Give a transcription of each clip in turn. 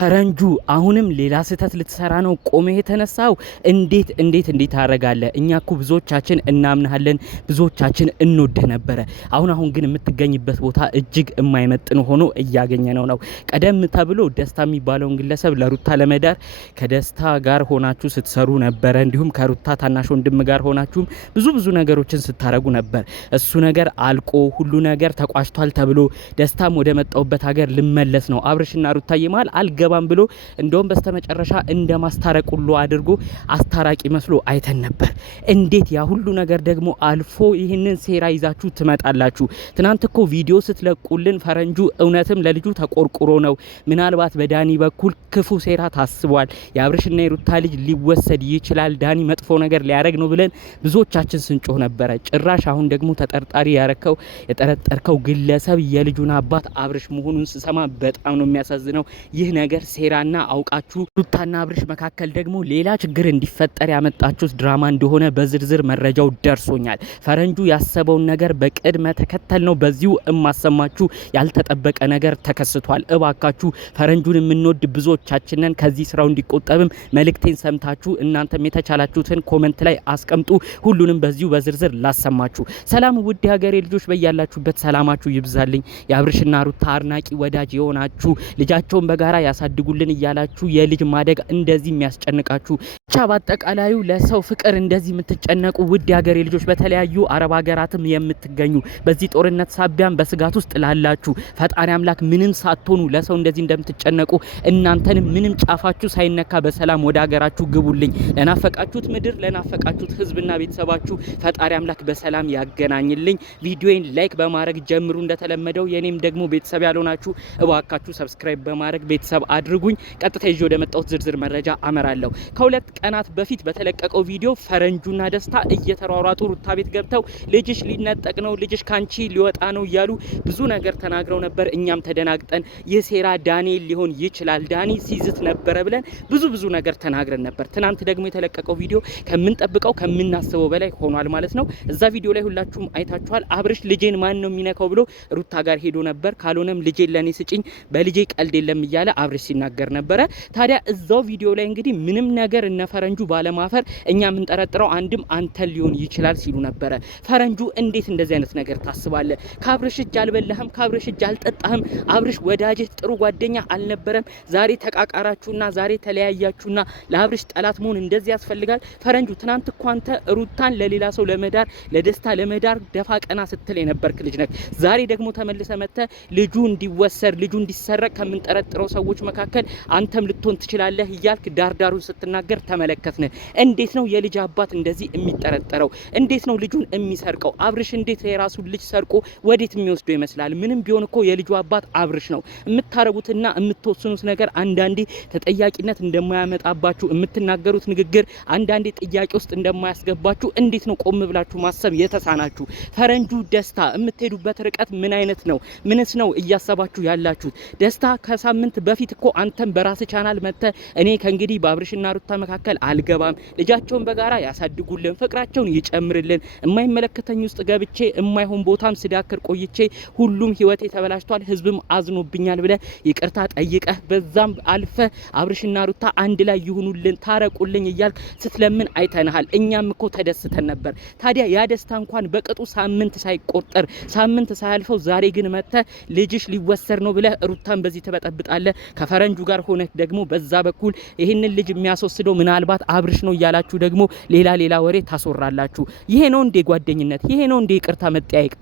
ፈረንጁ አሁንም ሌላ ስህተት ልትሰራ ነው ቆመ የተነሳው። እንዴት አረጋለ? እኛ እኮ ብዙዎቻችን እናምናለን፣ ብዙዎቻችን እንወድህ ነበረ። አሁን ግን የምትገኝበት ቦታ እጅግ የማይመጥን ሆኖ እያገኘነው ነው። ቀደም ተብሎ ደስታ የሚባለውን ግለሰብ ለሩታ ለመዳር ከደስታ ጋር ሆናችሁ ስትሰሩ ነበረ። እንዲሁም ከሩታ ታናሽ ወንድም ጋር ሆናችሁም ብዙ ነገሮችን ስታረጉ ነበር። እሱ ነገር አልቆ ሁሉ ነገር ተቋጭቷል ተብሎ ደስታም ወደ መጣውበት ሀገር ልመለስ ነው አብርሽና ሩታ ይማል አልገባም ብሎ እንደውም በስተመጨረሻ እንደማስታረቅ ሁሉ አድርጎ አስታራቂ መስሎ አይተን ነበር። እንዴት ያ ሁሉ ነገር ደግሞ አልፎ ይህንን ሴራ ይዛችሁ ትመጣላችሁ? ትናንት እኮ ቪዲዮ ስትለቁልን ፈረንጁ እውነትም ለልጁ ተቆርቁሮ ነው። ምናልባት በዳኒ በኩል ክፉ ሴራ ታስቧል። የአብርሽና የሩታ ልጅ ሊወሰድ ይችላል፣ ዳኒ መጥፎ ነገር ሊያረግ ነው ብለን ብዙዎቻችን ስንጮህ ነበረ። ጭራሽ አሁን ደግሞ ተጠርጣሪ ያረከው የጠረጠርከው ግለሰብ የልጁን አባት አብርሽ መሆኑን ስሰማ በጣም ነው የሚያሳዝነው። ይህ ነገር ሴራና አውቃችሁ ሩታና አብርሽ መካከል ደግሞ ሌላ ችግር እንዲፈጠር ያመጣችሁት ድራማ እንደሆነ በዝርዝር መረጃው ደርሶኛል። ፈረንጁ ያሰበውን ነገር በቅድመ ተከተል ነው በዚሁ እማሰማችሁ። ያልተጠበቀ ነገር ተከስቷል። እባካችሁ ፈረንጁን የምንወድ ብዙዎቻችንን ከዚህ ስራው እንዲቆጠብም መልእክቴን ሰምታችሁ እናንተም የተቻላችሁትን ኮሜንት ላይ አስቀምጡ። ሁሉንም በዚሁ በዝርዝር ላሰማችሁ። ሰላም ውድ ሀገሬ ልጆች፣ በያላችሁበት ሰላማችሁ ይብዛልኝ። የአብርሽና ሩታ አድናቂ ወዳጅ የሆናችሁ ልጃቸውን በጋራ ያሳድጉልን እያላችሁ የልጅ ማደግ እንደዚህ የሚያስጨንቃችሁ ብቻ በአጠቃላዩ ለሰው ፍቅር እንደዚህ የምትጨነቁ ውድ ሀገሬ ልጆች፣ በተለያዩ አረብ ሀገራትም የምትገኙ በዚህ ጦርነት ሳቢያም በስጋት ውስጥ ላላችሁ ፈጣሪ አምላክ ምንም ሳትሆኑ ለሰው እንደዚህ እንደምትጨነቁ እናንተንም ምንም ጫፋችሁ ሳይነካ በሰላም ወደ ሀገራችሁ ግቡልኝ። ለናፈቃችሁት ምድር ለናፈቃችሁት ህዝብና ቤተሰባችሁ ፈጣሪ አምላክ በሰላም ያገናኝልኝ። ቪዲዮን ላይክ በማድረግ ጀምሩ እንደተለመደው። የኔም ደግሞ ቤተሰብ ያልሆናችሁ እባካችሁ ሰብስክራይብ በማድረግ ቤተሰብ አድርጉኝ። ቀጥታ ይዤ ወደ መጣሁት ዝርዝር መረጃ አመራለሁ። ከሁለት ቀናት በፊት በተለቀቀው ቪዲዮ ፈረንጁና ደስታ እየተሯሯጡ ሩታ ቤት ገብተው ልጅሽ ሊነጠቅ ነው፣ ልጅሽ ካንቺ ሊወጣ ነው እያሉ ብዙ ነገር ተናግረው ነበር። እኛም ተደናግጠን የሴራ ዳንኤል ሊሆን ይችላል ዳኒ ሲዝት ነበረ ብለን ብዙ ነገር ተናግረን ነበር። ትናንት ደግሞ የተለቀቀው ቪዲዮ ከምንጠብቀው ከምናስበው በላይ ሆኗል ማለት ነው። እዛ ቪዲዮ ላይ ሁላችሁም አይታችኋል። አብርሽ ልጄን ማን ነው የሚነካው ብሎ ሩታ ጋር ሄዶ ነበር። ካልሆነም ልጄን ለኔ ስጪኝ፣ በልጄ ቀልድ የለም እያለ አብርሽ ሲናገር ነበረ። ታዲያ እዛው ቪዲዮ ላይ እንግዲህ ምንም ነገር እነ ፈረንጁ ባለማፈር እኛ የምንጠረጥረው አንድም አንተን ሊሆን ይችላል ሲሉ ነበረ። ፈረንጁ እንዴት እንደዚህ አይነት ነገር ታስባለ? ከአብርሽ እጅ አልበላህም፣ ከአብርሽ እጅ አልጠጣህም። አብርሽ ወዳጅህ ጥሩ ጓደኛ አልነበረም? ዛሬ ተቃቃራችሁና ዛሬ ተለያያችሁና ለአብርሽ ጠላት መሆን እንደዚህ ያስፈልጋል? ፈረንጁ ትናንት እኮ አንተ ሩታን ለሌላ ሰው ለመዳር ለደስታ ለመዳር ደፋ ቀና ስትል የነበርክ ልጅ ነህ። ዛሬ ደግሞ ተመልሰ መተ ልጁ እንዲወሰድ ልጁ እንዲሰረቅ ከምንጠረጥረው ሰዎች መካከል አንተም ልትሆን ትችላለህ እያልክ ዳርዳሩን ስትናገር ተመለከትን። እንዴት ነው የልጅ አባት እንደዚህ የሚጠረጠረው? እንዴት ነው ልጁን የሚሰርቀው? አብርሽ እንዴት የራሱን ልጅ ሰርቆ ወዴት የሚወስደው ይመስላል? ምንም ቢሆን እኮ የልጁ አባት አብርሽ ነው። የምታረጉትና የምትወስኑት ነገር አንዳንዴ ተጠያቂነት እንደማያመጣባችሁ፣ የምትናገሩት ንግግር አንዳንዴ ጥያቄ ውስጥ እንደማያስገባችሁ እንዴት ነው ቆም ብላችሁ ማሰብ የተሳናችሁ? ፈረንጁ ደስታ የምትሄዱበት ርቀት ምን አይነት ነው? ምንስ ነው እያሰባችሁ ያላችሁት? ደስታ ከሳምንት በፊት እኮ አንተም በራስ ቻናል መተ እኔ ከእንግዲህ በአብርሽና ሩታ መካከል አልገባም፣ ልጃቸውን በጋራ ያሳድጉልን፣ ፍቅራቸውን ይጨምርልን፣ የማይመለከተኝ ውስጥ ገብቼ የማይሆን ቦታም ስዳክር ቆይቼ ሁሉም ህይወቴ ተበላሽቷል፣ ህዝብም አዝኖብኛል ብለ ይቅርታ ጠይቀህ በዛም አልፈ አብርሽና ሩታ አንድ ላይ ይሁኑልን ታረቁልኝ እያልክ ስትለምን አይተናል። እኛም እኮ ተደስተን ነበር። ታዲያ ያ ደስታ እንኳን በቅጡ ሳምንት ሳይቆጠር ሳምንት ሳያልፈው ዛሬ ግን መተ ልጅሽ ሊወሰድ ነው ብለ ሩታን በዚህ ተበጠብጣለ። ከፈረንጁ ጋር ሆነ ደግሞ በዛ በኩል ይህንን ልጅ የሚያስወስደው ምናልባት አብርሽ ነው እያላችሁ ደግሞ ሌላ ወሬ ታስወራላችሁ። ይሄ ነው እንዴ ጓደኝነት? ይሄ ነው እንዴ ይቅርታ መጠያየቅ?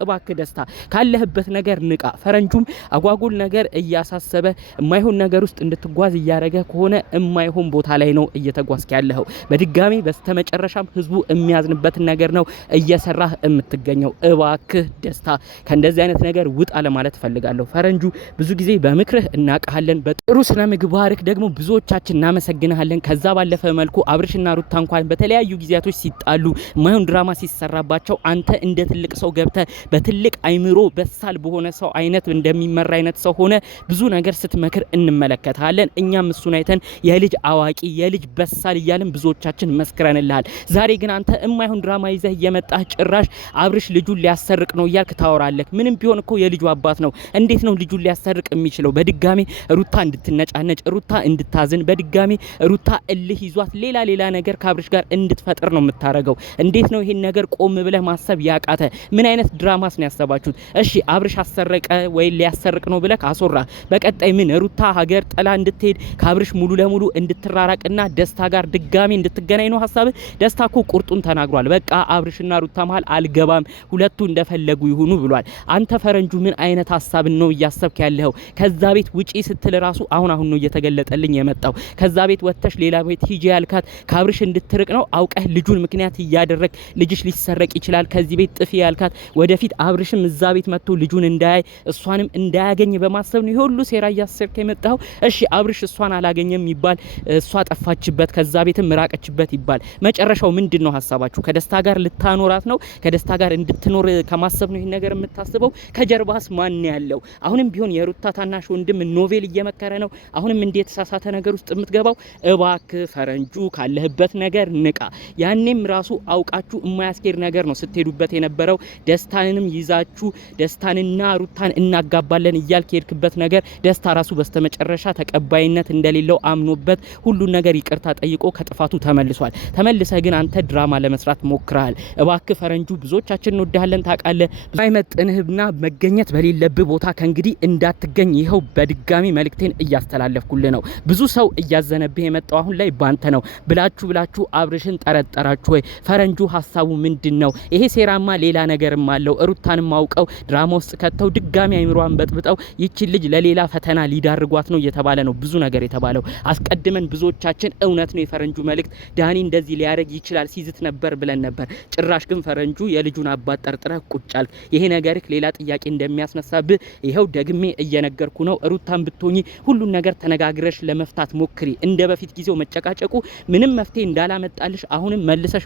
እባክህ ደስታ ካለህበት ነገር ንቃ። ፈረንጁም አጓጉል ነገር እያሳሰበ የማይሆን ነገር ውስጥ እንድትጓዝ እያረገ ከሆነ የማይሆን ቦታ ላይ ነው እየተጓዝክ ያለኸው። በድጋሚ በስተመጨረሻም ህዝቡ የሚያዝንበትን ነገር ነው እየሰራህ የምትገኘው። እባክህ ደስታ ከእንደዚህ አይነት ነገር ውጣ ለማለት ፈልጋለሁ። ፈረንጁ ብዙ ጊዜ በምክርህ እናቀሃለን፣ በጥሩ ስነ ምግባርህ ደግሞ ብዙዎቻችን እናመሰግናለን። ከዛ ከዛ ባለፈ መልኩ አብርሽና ሩታ እንኳን በተለያዩ ጊዜያቶች ሲጣሉ ማይሆን ድራማ ሲሰራባቸው አንተ እንደ ትልቅ ሰው ገብተ በትልቅ አይምሮ በሳል በሆነ ሰው አይነት እንደሚመራ አይነት ሰው ሆነ ብዙ ነገር ስትመክር እንመለከታለን። እኛም እሱን አይተን የልጅ አዋቂ የልጅ በሳል እያልን ብዙዎቻችን መስክረንልሃል። ዛሬ ግን አንተ የማይሆን ድራማ ይዘህ እየመጣህ ጭራሽ አብርሽ ልጁን ሊያሰርቅ ነው እያልክ ታወራለህ። ምንም ቢሆን እኮ የልጁ አባት ነው። እንዴት ነው ልጁን ሊያሰርቅ የሚችለው? በድጋሚ ሩታ እንድትነጫነጭ፣ ሩታ እንድታዝን፣ በድጋሚ ሩታ እልህ ይዟት ሌላ ነገር ከአብርሽ ጋር እንድትፈጥር ነው የምታረገው። እንዴት ነው ይሄን ነገር ቆም ብለህ ማሰብ ያቃተ? ምን አይነት ድራማስ ነው ያሰባችሁት? እሺ አብርሽ አሰረቀ ወይ ሊያሰርቅ ነው ብለህ አሶራ። በቀጣይ ምን ሩታ ሀገር ጥላ እንድትሄድ ከአብርሽ ሙሉ ለሙሉ እንድትራራቅና ደስታ ጋር ድጋሚ እንድትገናኝ ነው ሀሳብህ? ደስታ እኮ ቁርጡን ተናግሯል። በቃ አብርሽና ሩታ መሀል አልገባም፣ ሁለቱ እንደፈለጉ ይሁኑ ብሏል። አንተ ፈረንጁ ምን አይነት ሀሳብ ነው እያሰብክ ያለው? ከዛ ቤት ውጪ ስትል ራሱ አሁን ነው እየተገለጠልኝ የመጣው። ከዛ ቤት ወጥተሽ ሌላ ቤት ሂጂ ያልካት ከአብርሽ እንድትርቅ ነው አውቀህ ልጁን ምክንያት እያደረግ ልጅሽ ሊሰረቅ ይችላል ከዚህ ቤት ጥፊ ያልካት ወደፊት አብርሽም እዛ ቤት መጥቶ ልጁን እንዳያይ እሷንም እንዳያገኝ በማሰብ ነው ሁሉ ሴራ እያሰብክ የመጣው። እሺ አብርሽ እሷን አላገኘም ይባል፣ እሷ ጠፋችበት ከዛ ቤትም ራቀችበት ይባል፣ መጨረሻው ምንድነው ሀሳባችሁ? ከደስታ ጋር ልታኖራት ነው? ከደስታ ጋር እንድትኖር ከማሰብ ነው ይሄን ነገር የምታስበው? ከጀርባስ ማን ያለው? አሁንም ቢሆን የሩታ ታናሽ ወንድም ኖቬል እየመከረ ነው። አሁንም እንዴት ተሳሳተ ነገር ውስጥ የምትገባው? እባክህ ፈረንጁ ካለህበት ነገር ንቃ። ያኔም ራሱ አውቃችሁ የማያስኬድ ነገር ነው ስትሄዱበት የነበረው። ደስታንንም ይዛችሁ ደስታንና ሩታን እናጋባለን እያልክ ሄድክበት ነገር ደስታ ራሱ በስተመጨረሻ ተቀባይነት እንደሌለው አምኖበት ሁሉን ነገር ይቅርታ ጠይቆ ከጥፋቱ ተመልሷል። ተመልሰህ ግን አንተ ድራማ ለመስራት ሞክረሃል። እባክህ ፈረንጁ ብዙዎቻችን እንወዳለን ታውቃለህ። ባይመጥንህና መገኘት በሌለብህ ቦታ ከእንግዲህ እንዳትገኝ ይኸው በድጋሚ መልእክቴን እያስተላለፍኩልህ ነው። ብዙ ሰው እያዘነብህ የመጣው አሁን ላይ ባንተ ነው። ብላችሁ አብርሽን ጠረጠራችሁ ወይ? ፈረንጁ ሀሳቡ ምንድነው? ይሄ ሴራማ ሌላ ነገርም አለው። ሩታንም አውቀው ድራማ ውስጥ ከተው ድጋሚ አይምሯን በጥብጠው ይቺን ልጅ ለሌላ ፈተና ሊዳርጓት ነው እየተባለ ነው ብዙ ነገር የተባለው። አስቀድመን ብዙዎቻችን እውነት ነው የፈረንጁ መልእክት ዳኒ እንደዚህ ሊያደርግ ይችላል ሲዝት ነበር ብለን ነበር። ጭራሽ ግን ፈረንጁ የልጁን አባት ጠርጥረህ ቁጫል። ይሄ ነገርክ ሌላ ጥያቄ እንደሚያስነሳብህ ይኸው ደግሜ እየነገርኩ ነው። ሩታን ብትሆኚ ሁሉን ነገር ተነጋግረሽ ለመፍታት ሞክሪ። እንደ በፊት ጊዜው መጨቃጨቁ ምንም መፍትሄ እንዳላመጣልሽ አሁንም መልሰሽ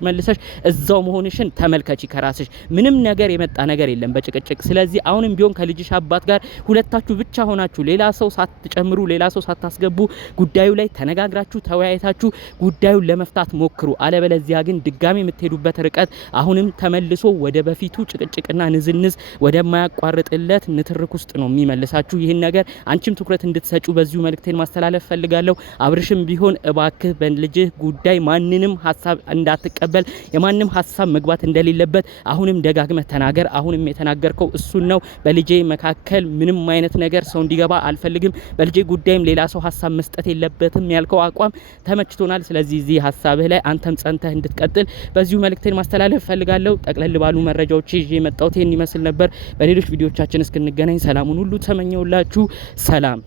እዛው መሆንሽን ተመልከቺ። ከራስሽ ምንም ነገር የመጣ ነገር የለም በጭቅጭቅ። ስለዚህ አሁንም ቢሆን ከልጅሽ አባት ጋር ሁለታችሁ ብቻ ሆናችሁ ሌላ ሰው ሳትጨምሩ ሌላ ሰው ሳታስገቡ ጉዳዩ ላይ ተነጋግራችሁ ተወያይታችሁ ጉዳዩን ለመፍታት ሞክሩ። አለበለዚያ ግን ድጋሚ የምትሄዱበት ርቀት አሁንም ተመልሶ ወደ በፊቱ ጭቅጭቅና ንዝንዝ ወደማያቋርጥለት ንትርክ ውስጥ ነው የሚመልሳችሁ። ይህን ነገር አንቺም ትኩረት እንድትሰጩ በዚሁ መልእክቴን ማስተላለፍ ፈልጋለሁ። አብርሽም ቢሆን እባክህ በልጅህ ጉዳይ ማንንም ሀሳብ እንዳትቀበል፣ የማንም ሀሳብ መግባት እንደሌለበት አሁንም ደጋግመህ ተናገር። አሁንም የተናገርከው እሱን ነው። በልጄ መካከል ምንም አይነት ነገር ሰው እንዲገባ አልፈልግም፣ በልጄ ጉዳይም ሌላ ሰው ሀሳብ መስጠት የለበትም ያልከው አቋም ተመችቶናል። ስለዚህ እዚህ ሀሳብህ ላይ አንተም ጸንተህ እንድትቀጥል በዚሁ መልእክቴን ማስተላለፍ ፈልጋለሁ። ጠቅለል ባሉ መረጃዎች ይዤ የመጣሁት ይሄን ይመስል ነበር። በሌሎች ቪዲዮዎቻችን እስክንገናኝ ሰላሙን ሁሉ ተመኘውላችሁ። ሰላም